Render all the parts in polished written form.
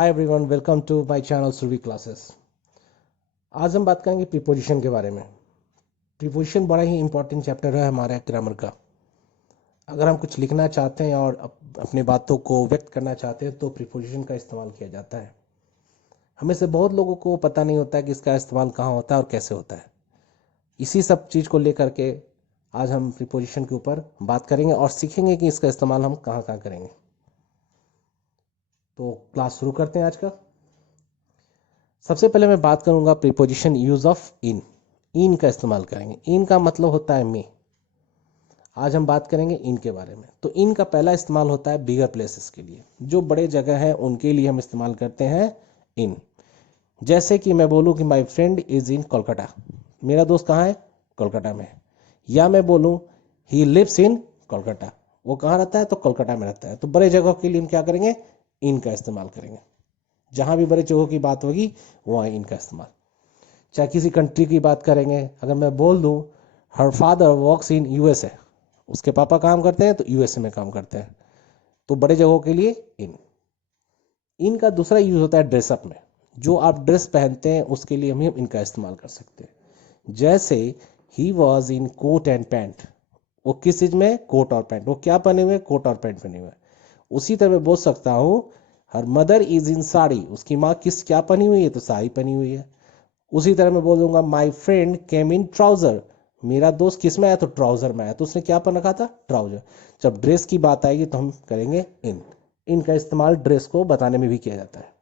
Hi everyone, welcome to my channel Surabhi classes. आज हम बात करेंगे प्रीपोजिशन के बारे में। प्रीपोजिशन बड़ा ही इंपॉर्टेंट चैप्टर है हमारे ग्रामर का। अगर हम कुछ लिखना चाहते हैं और अपनी बातों को व्यक्त करना चाहते हैं तो प्रीपोजिशन का इस्तेमाल किया जाता है। हमें से बहुत लोगों को पता नहीं होता है कि इसका इस्तेमाल कहाँ होता है और कैसे होता है। इसी सब चीज़ को लेकर के आज हम प्रीपोजिशन के ऊपर बात करेंगे और सीखेंगे कि इसका इस्तेमाल हम कहाँ कहाँ करेंगे। तो क्लास शुरू करते हैं आज का। सबसे पहले मैं बात करूंगा प्रीपोजिशन यूज ऑफ इन का इस्तेमाल करेंगे। इन का मतलब होता है में। आज हम बात करेंगे इन के बारे में। तो इन का पहला इस्तेमाल होता है बिगर प्लेसेस के लिए, जो बड़े जगह हैं उनके लिए हम इस्तेमाल करते हैं इन। जैसे कि मैं बोलूं कि my friend is in Kolkata, मेरा दोस्त कहाँ है? कोलकाता में। या मैं बोलूं ही लिव्स इन कोलकाता, वो कहाँ रहता है? तो कोलकाता में रहता है। तो बड़े जगहों के लिए हम क्या करेंगे? इन का इस्तेमाल करेंगे। जहां भी बड़े जगहों की बात होगी वहाँ इनका इस्तेमाल। चाहे किसी कंट्री की बात करेंगे, अगर मैं बोल दूं her father works in USA, उसके पापा काम करते हैं तो यूएसए में काम करते हैं। तो बड़े जगहों के लिए इन का दूसरा यूज होता है ड्रेसअप में। जो आप ड्रेस पहनते हैं उसके लिए हम इनका इस्तेमाल कर सकते हैं। जैसे ही was in coat and pant, वो किस चीज में? कोट और पैंट। वो क्या पहने हुए? कोट और पैंट पहने हुए। उसी तरह मैं बोल सकता हूँ हर मदर इज इन साड़ी, उसकी माँ क्या पहनी हुई है? तो साड़ी पहनी हुई है। उसी तरह मैं बोल दूंगा my friend came in trouser, मेरा दोस्त किस में आया? तो ट्राउजर में आया। तो उसने क्या पहन रखा था? ट्राउजर। जब ड्रेस की बात आएगी तो हम करेंगे इन का इस्तेमाल ड्रेस को बताने में भी किया जाता है।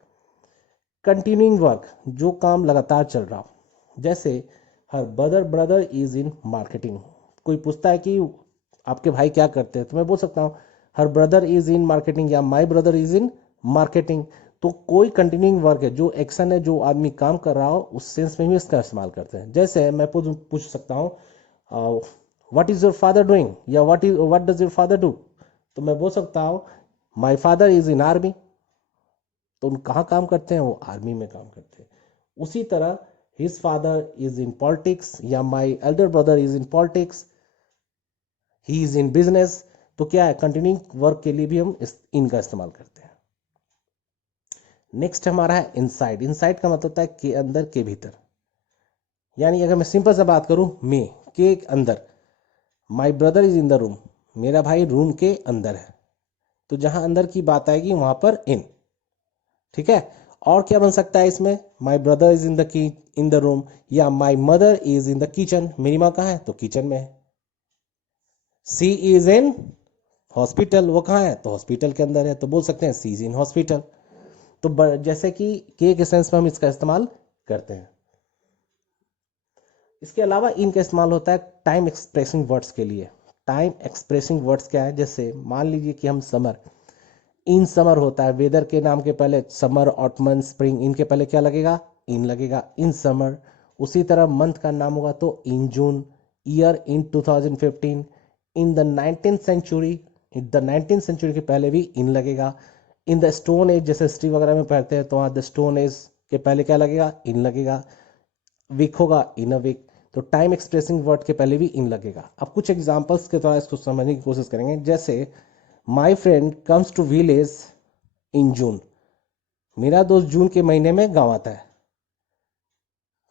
कंटिन्यूइंग वर्क, जो काम लगातार चल रहा हो। जैसे हर ब्रदर इज इन मार्केटिंग, कोई पूछता है कि आपके भाई क्या करते हैं, तो मैं बोल सकता हूँ her brother is in marketing या my brother is in marketing. तो कोई कंटिन्यूइंग वर्क है, जो एक्शन है, जो आदमी काम कर रहा हो, उस सेंस में भी इसका इस्तेमाल करते हैं। जैसे मैं पूछ सकता हूँ what is your father doing, या what does your father do. तो मैं बोल सकता हूँ my father is in army. तो उन कहाँ काम करते हैं? वो आर्मी में काम करते हैं। उसी तरह his father is in politics या my elder brother is in politics, he is in business. तो क्या है? कंटिन्यूइंग वर्क के लिए भी हम इनका इस्तेमाल करते हैं। नेक्स्ट हमारा है इनसाइड। इनसाइड का मतलब होता है के अंदर, के भीतर। यानी अगर मैं सिंपल सा बात करूं, में के अंदर, माई brother is in the room, मेरा भाई रूम के अंदर है। तो जहां अंदर की बात आएगी वहां पर इन। ठीक है। और क्या बन सकता है इसमें? My brother is in the room, या my mother is in the kitchen, मेरी माँ कहाँ है? तो किचन में है। सी इज इन हॉस्पिटल, वो कहाँ है? तो हॉस्पिटल के अंदर है। तो बोल सकते हैं सी इज इन हॉस्पिटल। तो जैसे कि के सेंस में हम इसका इस्तेमाल करते हैं। इसके अलावा इनका इस्तेमाल होता है टाइम एक्सप्रेसिंग वर्ड्स के लिए। टाइम एक्सप्रेसिंग वर्ड्स क्या है? जैसे मान लीजिए कि हम समर, इन समर होता है। वेदर के नाम के पहले समर, ऑटमन, स्प्रिंग, इनके पहले क्या लगेगा? इन लगेगा, इन समर। उसी तरह मंथ का नाम होगा तो in June. Year in 2015। In the 19th century, the 19th century के पहले भी इन लगेगा। इन द स्टोन एज, जैसे हिस्ट्री वगैरह में पढ़ते हैं तो वहाँ द स्टोन एज के पहले क्या लगेगा? इन लगेगा। वीक होगा, इन अ वीक। तो टाइम एक्सप्रेसिंग वर्ड के पहले भी इन लगेगा। अब कुछ एग्जांपल्स के द्वारा इसको समझने की कोशिश करेंगे। जैसे my friend comes to village in June, मेरा दोस्त जून के महीने में गांव आता है।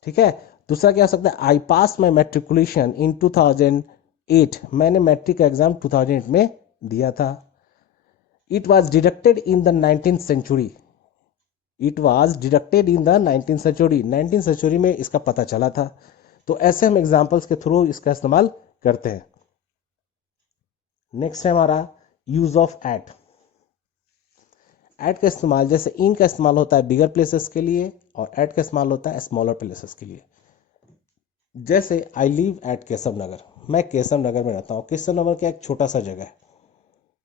ठीक है। दूसरा क्या हो सकता है? आई पास माई मेट्रिकुलेशन इन 2008, मैंने मैट्रिक का एग्जाम 2008 में दिया था। It was deducted in the 19th century, it was deducted in the 19th century, 19th century में इसका पता चला था। तो ऐसे हम एग्जाम्पल्स के थ्रू इसका इस्तेमाल करते हैं। नेक्स्ट है हमारा यूज ऑफ एट। एट का इस्तेमाल, जैसे इन का इस्तेमाल होता है बिगर प्लेसेस के लिए और एट का इस्तेमाल होता है स्मॉलर प्लेसेस के लिए। जैसे आई लिव एट केशव नगर, मैं केशव नगर में रहता हूँ। केशव नगर क्या एक छोटा सा जगह है,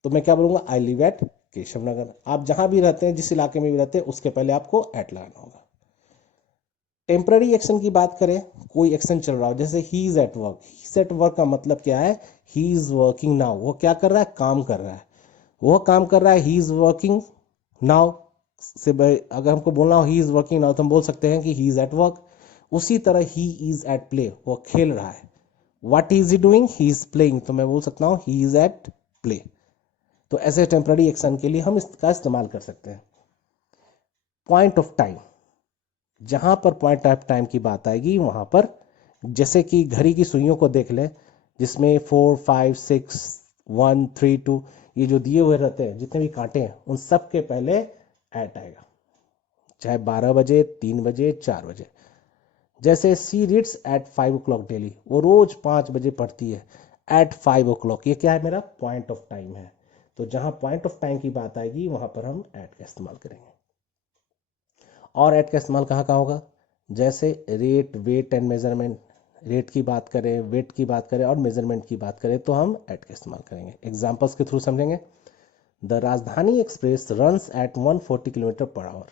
तो मैं क्या बोलूँगा? आई लिव एट केशव नगर। आप जहां भी रहते हैं, जिस इलाके में भी रहते हैं, उसके पहले आपको एट लगाना होगा। टेम्पररी एक्शन की बात करें, कोई एक्शन चल रहा हो, जैसे ही is at work. He is at work का मतलब क्या है? ही इज वर्किंग नाउ, वो क्या कर रहा है? काम कर रहा है। वो काम कर रहा है, ही इज वर्किंग नाउ से अगर हमको बोलना हो ही इज वर्किंग नाउ तो हम बोल सकते हैं कि ही इज एट वर्क। उसी तरह ही इज एट प्ले, वो खेल रहा है। What is he doing? He is playing, तो मैं बोल सकता हूँ ही इज एट प्ले। तो ऐसे टेम्पररी एक्शन के लिए हम इसका इस्तेमाल कर सकते हैं। पॉइंट ऑफ टाइम, जहां पर पॉइंट ऑफ टाइम की बात आएगी वहां पर, जैसे कि घड़ी की सुइयों को देख ले, जिसमें 4 5 6 1 3 2 ये जो दिए हुए रहते हैं, जितने भी कांटे हैं, उन सब के पहले एट आएगा, चाहे 12 बजे, 3 बजे, 4 बजे। जैसे सी रीड्स एट 5 o'clock डेली, वो रोज 5 बजे पढ़ती है, एट 5 o'clock, ये क्या है, मेरा पॉइंट ऑफ टाइम है। तो जहां पॉइंट ऑफ टाइम की बात आएगी वहां पर हम एट का इस्तेमाल करेंगे। और एट का इस्तेमाल कहाँ कहाँ होगा, जैसे rate, weight and measurement, rate की बात करें, वेट की बात करें और मेजरमेंट की बात करें तो हम एट का इस्तेमाल करेंगे। एग्जाम्पल्स के थ्रू समझेंगे। द राजधानी express runs at 140 kilometre per hour.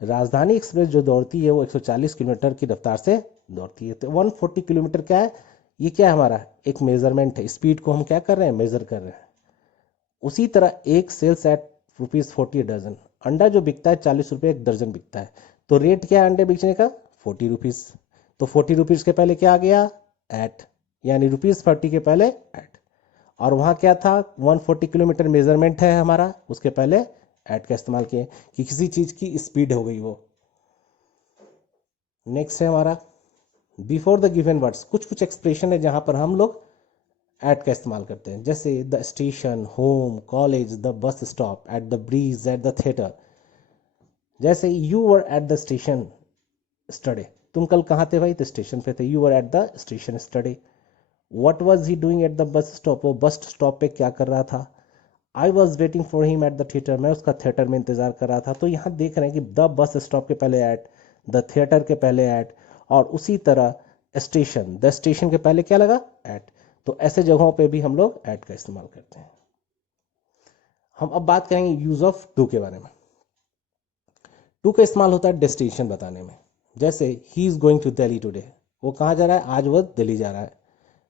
राजधानी एक्सप्रेस जो दौड़ती है वो 140 किलोमीटर की रफ्तार से दौड़ती है। तो 140 किलोमीटर क्या है, ये क्या है, हमारा एक मेजरमेंट है, स्पीड को हम क्या कर रहे हैं, मेजर कर रहे हैं। उसी तरह एक सेल्स एट ₹40 डजन, अंडा जो बिकता है 40 रुपये एक दर्जन बिकता है। तो रेट क्या है अंडे बेचने का, ₹40। तो ₹40 के पहले क्या आ गया, एट, यानी ₹40 के पहले एट। और वहां क्या था, 140 किलोमीटर मेजरमेंट है हमारा, उसके पहले एट का इस्तेमाल किए कि किसी चीज की स्पीड हो गई वो। नेक्स्ट है हमारा बिफोर द गिवन वर्ड्स, कुछ कुछ एक्सप्रेशन है जहां पर हम लोग एट का इस्तेमाल करते हैं, जैसे the station, home, college, the bus stop, at the bridge, at the theatre. जैसे you were at the station yesterday, तुम कल कहाँ थे भाई, तो स्टेशन पे थे, you were at the station yesterday. What was he doing at the bus stop, वो बस स्टॉप पे क्या कर रहा था। I was waiting for him at the theatre, मैं उसका थिएटर में इंतजार कर रहा था। तो यहाँ देख रहे हैं कि द बस स्टॉप के पहले एट, द थिएटर के पहले एट, और उसी तरह स्टेशन, द स्टेशन के पहले क्या लगा, एट। तो ऐसे जगहों पे भी हम लोग एट का इस्तेमाल करते हैं। हम अब बात करेंगे यूज ऑफ टू के बारे में। टू का इस्तेमाल होता है डेस्टिनेशन बताने में, जैसे ही is going to Delhi today, वो कहाँ जा रहा है, आज वो दिल्ली जा रहा है।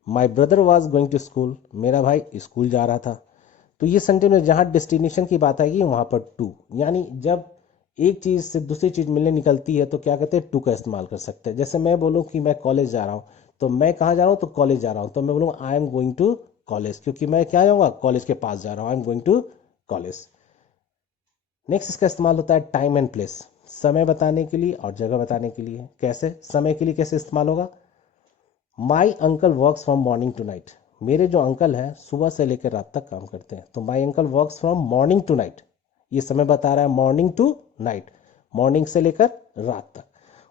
My brother was going to school, मेरा भाई स्कूल जा रहा था। तो ये सेंटेंस में जहाँ डेस्टिनेशन की बात आएगी वहां पर टू, यानी जब एक चीज से दूसरी चीज मिलने निकलती है तो क्या कहते हैं, टू का इस्तेमाल कर सकते हैं। जैसे मैं बोलूँ कि मैं कॉलेज जा रहा हूँ, तो मैं कहाँ जा रहा हूँ, तो कॉलेज जा रहा हूँ, तो मैं बोलूँगा I am going to college, क्योंकि मैं क्या जाऊँगा, कॉलेज के पास जा रहा हूँ, I am going to college. Next इसका इस्तेमाल होता है टाइम एंड प्लेस, समय बताने के लिए और जगह बताने के लिए। कैसे, समय के लिए कैसे इस्तेमाल होगा, my uncle works from morning to night, मेरे जो अंकल हैं सुबह से लेकर रात तक काम करते हैं। तो my uncle works from morning to night, ये समय बता रहा है मॉर्निंग टू नाइट, मॉर्निंग से लेकर रात तक।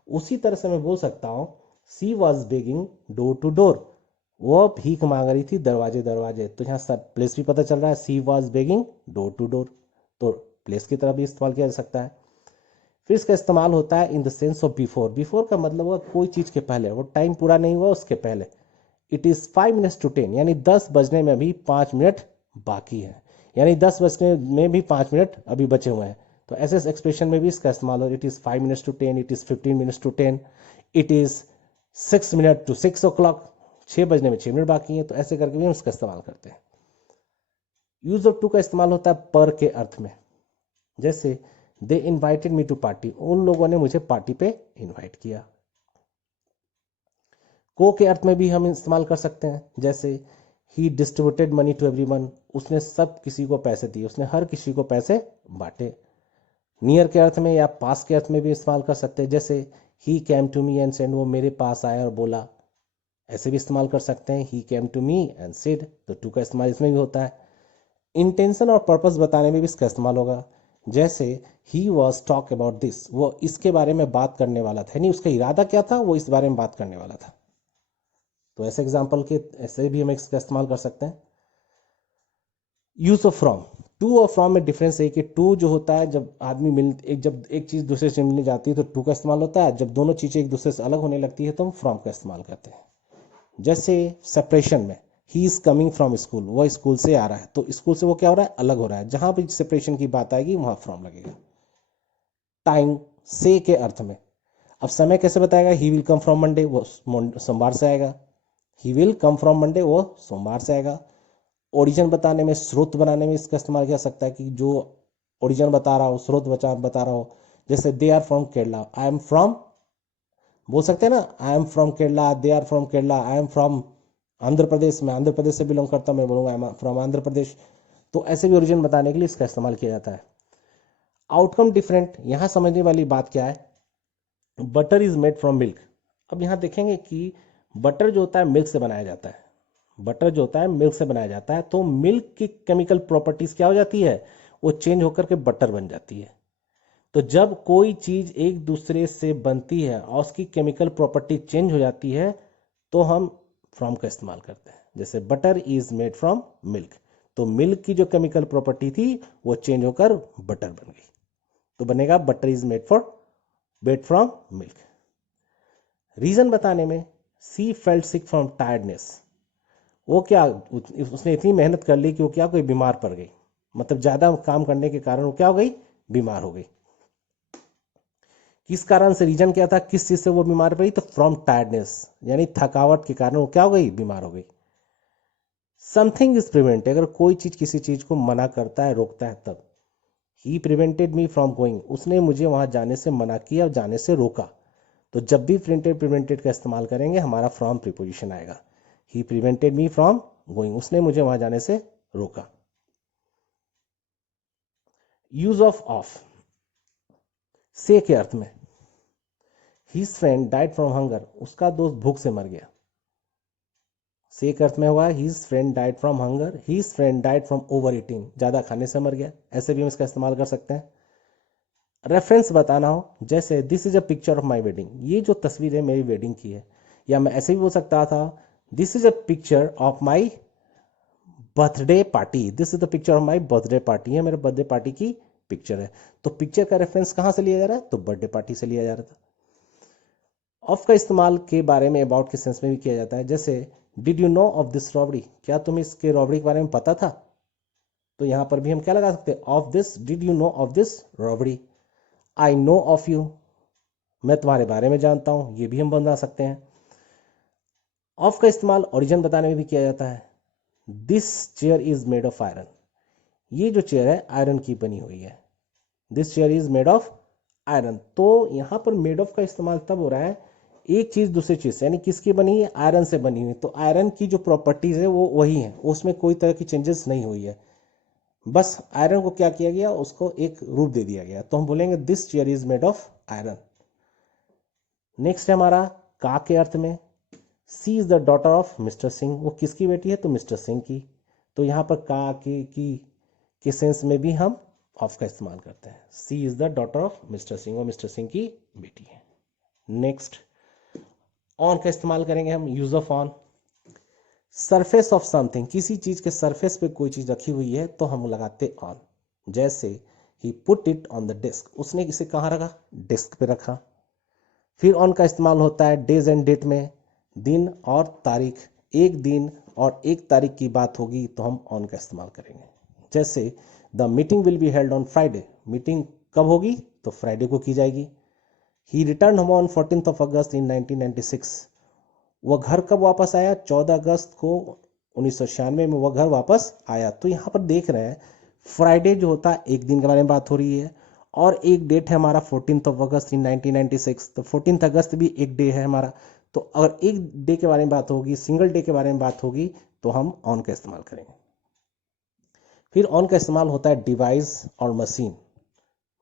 उसी तरह से मैं बोल सकता हूँ she was begging door to door, वो भीख मांग रही थी दरवाजे दरवाजे। तो यहाँ सब प्लेस भी पता चल रहा है, she was begging door to door, तो प्लेस की तरह भी इस्तेमाल किया जा सकता है। फिर इसका इस्तेमाल होता है in the sense of before, before का मतलब हुआ कोई चीज के पहले, वो टाइम पूरा नहीं हुआ उसके पहले। इट इज 5 minutes to 10, यानी 10 बजने में भी 5 मिनट बाकी है, यानी 10 बजने में भी 5 मिनट अभी बचे हुए हैं। तो ऐसे एक्सप्रेशन में भी इसका इस्तेमाल हो, it is 5 minutes to 10, it is 15 minutes to 10, it is 6 minutes to 6 o'clock, 6 बजने में 6 मिनट बाकी है। तो ऐसे करके भी हम इसका इस्तेमाल करते हैं। यूज ऑफ टू का इस्तेमाल होता है पर के अर्थ में, जैसे दे इन्वाइटेड मी टू पार्टी, उन लोगों ने मुझे पार्टी पे इन्वाइट किया। को के अर्थ में भी हम इस्तेमाल कर सकते हैं, जैसे ही डिस्ट्रीब्यूटेड मनी टू एवरीवन, उसने सब किसी को पैसे दिए, उसने हर किसी को पैसे बांटे। नियर के अर्थ में या पास के अर्थ में भी इस्तेमाल कर सकते हैं, जैसे he came to me and said, वो मेरे पास आया और बोला। ऐसे भी इस्तेमाल कर सकते हैं, he came to me and said, तो टू का इस्तेमाल इसमें भी होता है। इंटेंशन और पर्पस बताने में भी इसका इस्तेमाल होगा, जैसे ही वॉज टॉक अबाउट दिस, वो इसके बारे में बात करने वाला था, यानी उसका इरादा क्या था, वो इस बारे में बात करने वाला था। तो ऐसे एग्जाम्पल के ऐसे भी हम इसका इस्तेमाल कर सकते हैं। यूज ऑफ फ्रॉम, टू और फ्रॉम में डिफरेंस है कि टू जो होता है जब आदमी जब एक चीज दूसरे से मिलने जाती है तो टू का इस्तेमाल होता है, जब दोनों चीजें एक दूसरे से अलग होने लगती है तो हम फ्रॉम का इस्तेमाल करते हैं। जैसे सेपरेशन में he is coming from school, वो स्कूल से आ रहा है, तो स्कूल से वो क्या हो रहा है, अलग हो रहा है। जहां भी सेपरेशन की बात आएगी वहां फ्रॉम लगेगा। टाइम से के अर्थ में, अब समय कैसे बताएगा, he will come from Monday, वो सोमवार से आएगा। He will come from Monday, वो सोमवार से आएगा। ओरिजिन बताने में, स्रोत बनाने में इसका इस्तेमाल किया सकता है कि जो ओरिजिन बता रहा हो, स्रोत बता रहा हो। जैसे they are from Kerala, I am from, बोल सकते हैं ना, I am from Kerala, they are from Kerala, I am from Andhra Pradesh, मैं आंध्र प्रदेश से बिलोंग करता हूं, मैं बोलूंगा I am from Andhra Pradesh. तो ऐसे भी ओरिजिन बताने के लिए इसका इस्तेमाल किया जाता है। आउटकम डिफरेंट, यहां समझने वाली बात क्या है, butter is made from milk. अब यहां देखेंगे कि बटर जो होता है मिल्क से बनाया जाता है, बटर जो होता है मिल्क से बनाया जाता है, तो मिल्क की केमिकल प्रॉपर्टीज क्या हो जाती है, वो चेंज होकर के बटर बन जाती है। तो जब कोई चीज एक दूसरे से बनती है और उसकी केमिकल प्रॉपर्टी चेंज हो जाती है तो हम फ्रॉम का इस्तेमाल करते हैं। जैसे butter is made from milk, तो मिल्क की जो केमिकल प्रॉपर्टी थी वो चेंज होकर बटर बन गई, तो बनेगा butter is made from milk. Reason बताने में, she felt sick from tiredness, वो क्या, उसने इतनी मेहनत कर ली कि वो क्या, कोई बीमार पड़ गई, मतलब ज्यादा काम करने के कारण वो क्या हो गई, बीमार हो गई। किस कारण से, रीजन क्या था, किस चीज से वो बीमार पड़ी, तो फ्रॉम टायर्डनेस, यानी थकावट के कारण वो क्या हो गई, बीमार हो गई। समथिंग इज प्रिवेंट, अगर कोई चीज किसी चीज को मना करता है, रोकता है, तब ही प्रिवेंटेड मी फ्रॉम गोइंग, उसने मुझे वहां जाने से मना किया, जाने से रोका। तो जब भी प्रिवेंटेड का इस्तेमाल करेंगे हमारा फ्रॉम प्रीपोजिशन आएगा। ही प्रिवेंटेड मी फ्रॉम गोइंग, उसने मुझे वहां जाने से रोका। यूज ऑफ से के अर्थ में, his friend died from hunger, उसका दोस्त भूख से मर गया। से के अर्थ में हुआ his friend died from hunger, his friend died from over eating, ज्यादा खाने से मर गया, ऐसे भी हम इसका इस्तेमाल कर सकते हैं। रेफरेंस बताना हो, जैसे this is a picture of my wedding, ये जो तस्वीर है मेरी वेडिंग की है, या मैं ऐसे भी बोल सकता था this is a picture of my birthday party, this is the picture of my birthday party, है मेरे बर्थडे पार्टी की पिक्चर है। तो पिक्चर का रेफरेंस कहां से लिया जा रहा है, तो बर्थडे पार्टी से लिया जा रहा था। ऑफ का इस्तेमाल के बारे में अबाउट के सेंस में भी किया जाता है, जैसे did you know of this robbery, क्या तुम्हें इसके रॉबरी के बारे में पता था, तो यहां पर भी हम क्या लगा सकते हैं, of this, did you know of this robbery. I know of you, मैं तुम्हारे बारे में जानता हूं, ये भी हम बना सकते हैं। ऑफ का इस्तेमाल ओरिजिन बताने में भी किया जाता है, this chair is made of iron, ये जो चेयर है आयरन की बनी हुई है, this chair is made of iron. तो यहां पर मेड ऑफ का इस्तेमाल तब हो रहा है, एक चीज दूसरी चीज से, यानी किसकी बनी है, आयरन से बनी हुई, तो आयरन की जो प्रॉपर्टीज है वो वही है, उसमें कोई तरह की चेंजेस नहीं हुई है, बस आयरन को क्या किया गया, उसको एक रूप दे दिया गया, तो हम बोलेंगे this chair is made of iron. Next है हमारा का के अर्थ में, she is the daughter of mister Singh, वो किसकी बेटी है, तो मिस्टर सिंह की। तो यहां पर का के सेंस में भी हम ऑफ का इस्तेमाल करते हैं, she is the daughter of mister Singh, वो मिस्टर सिंह की बेटी है। नेक्स्ट ऑन का इस्तेमाल करेंगे हम, use of on, surface of something, किसी चीज के सरफेस पे कोई चीज रखी हुई है तो हम लगाते ऑन, जैसे he put it on the desk, उसने इसे कहाँ रखा, डेस्क पे रखा। फिर ऑन का इस्तेमाल होता है डेज एंड डेट में, दिन और तारीख, एक दिन और एक तारीख की बात होगी तो हम ऑन का इस्तेमाल करेंगे, जैसे the meeting will be held on Friday, meeting कब होगी, तो फ्राइडे को की जाएगी। He return home on 14th of August in 1996, वह घर कब वापस आया, 14 अगस्त को 1996 में वह घर वापस आया। तो यहाँ पर देख रहे हैं फ्राइडे जो होता है एक दिन के बारे में बात हो रही है, और एक डेट है हमारा 14th of August in 1996, तो 14 अगस्त भी एक डे है हमारा। तो अगर एक डे के बारे में बात होगी, सिंगल डे के बारे में बात होगी, तो हम ऑन का इस्तेमाल करेंगे। फिर ऑन का इस्तेमाल होता है डिवाइस और मशीन,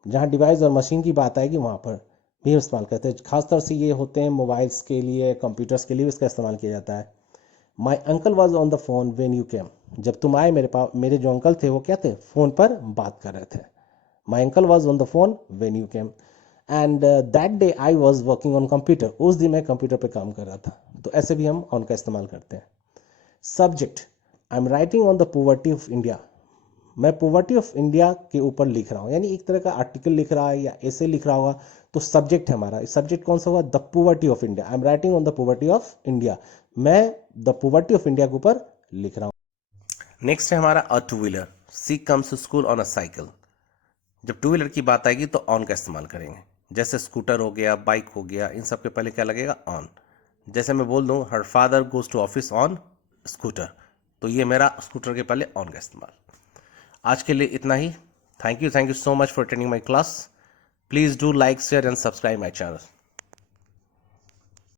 जहाँ डिवाइस और मशीन की बात आएगी वहाँ पर भी हम इस्तेमाल करते हैं, खासतौर से ये होते हैं मोबाइल्स के लिए, कंप्यूटर्स के लिए भी इसका इस्तेमाल किया जाता है। My uncle was on the phone when you came, जब तुम आए मेरे पास, मेरे जो अंकल थे वो क्या थे, फोन पर बात कर रहे थे। My uncle was on the phone when you came, and that day I was working on computer, उस दिन मैं कंप्यूटर पर काम कर रहा था। तो ऐसे भी हम ऑन का इस्तेमाल करते हैं। Subject, I am writing on the poverty of India, मैं पॉवर्टी ऑफ इंडिया के ऊपर लिख रहा हूँ, यानी एक तरह का आर्टिकल लिख रहा है या ऐसे लिख रहा होगा, तो सब्जेक्ट है हमारा, सब्जेक्ट कौन सा हुआ, the poverty of India, I am writing on the poverty of India, मैं द पॉवर्टी ऑफ इंडिया के ऊपर लिख रहा हूँ। नेक्स्ट है हमारा a two wheeler, she comes to school on a cycle, जब टू व्हीलर की बात आएगी तो ऑन का इस्तेमाल करेंगे, जैसे स्कूटर हो गया, बाइक हो गया, इन सब के पहले क्या लगेगा, ऑन। जैसे मैं बोल दूं her father goes to office on scooter, तो ये मेरा स्कूटर के पहले ऑन का इस्तेमाल। आज के लिए इतना ही। Thank you so much for attending my class. Please do like share and subscribe my channel.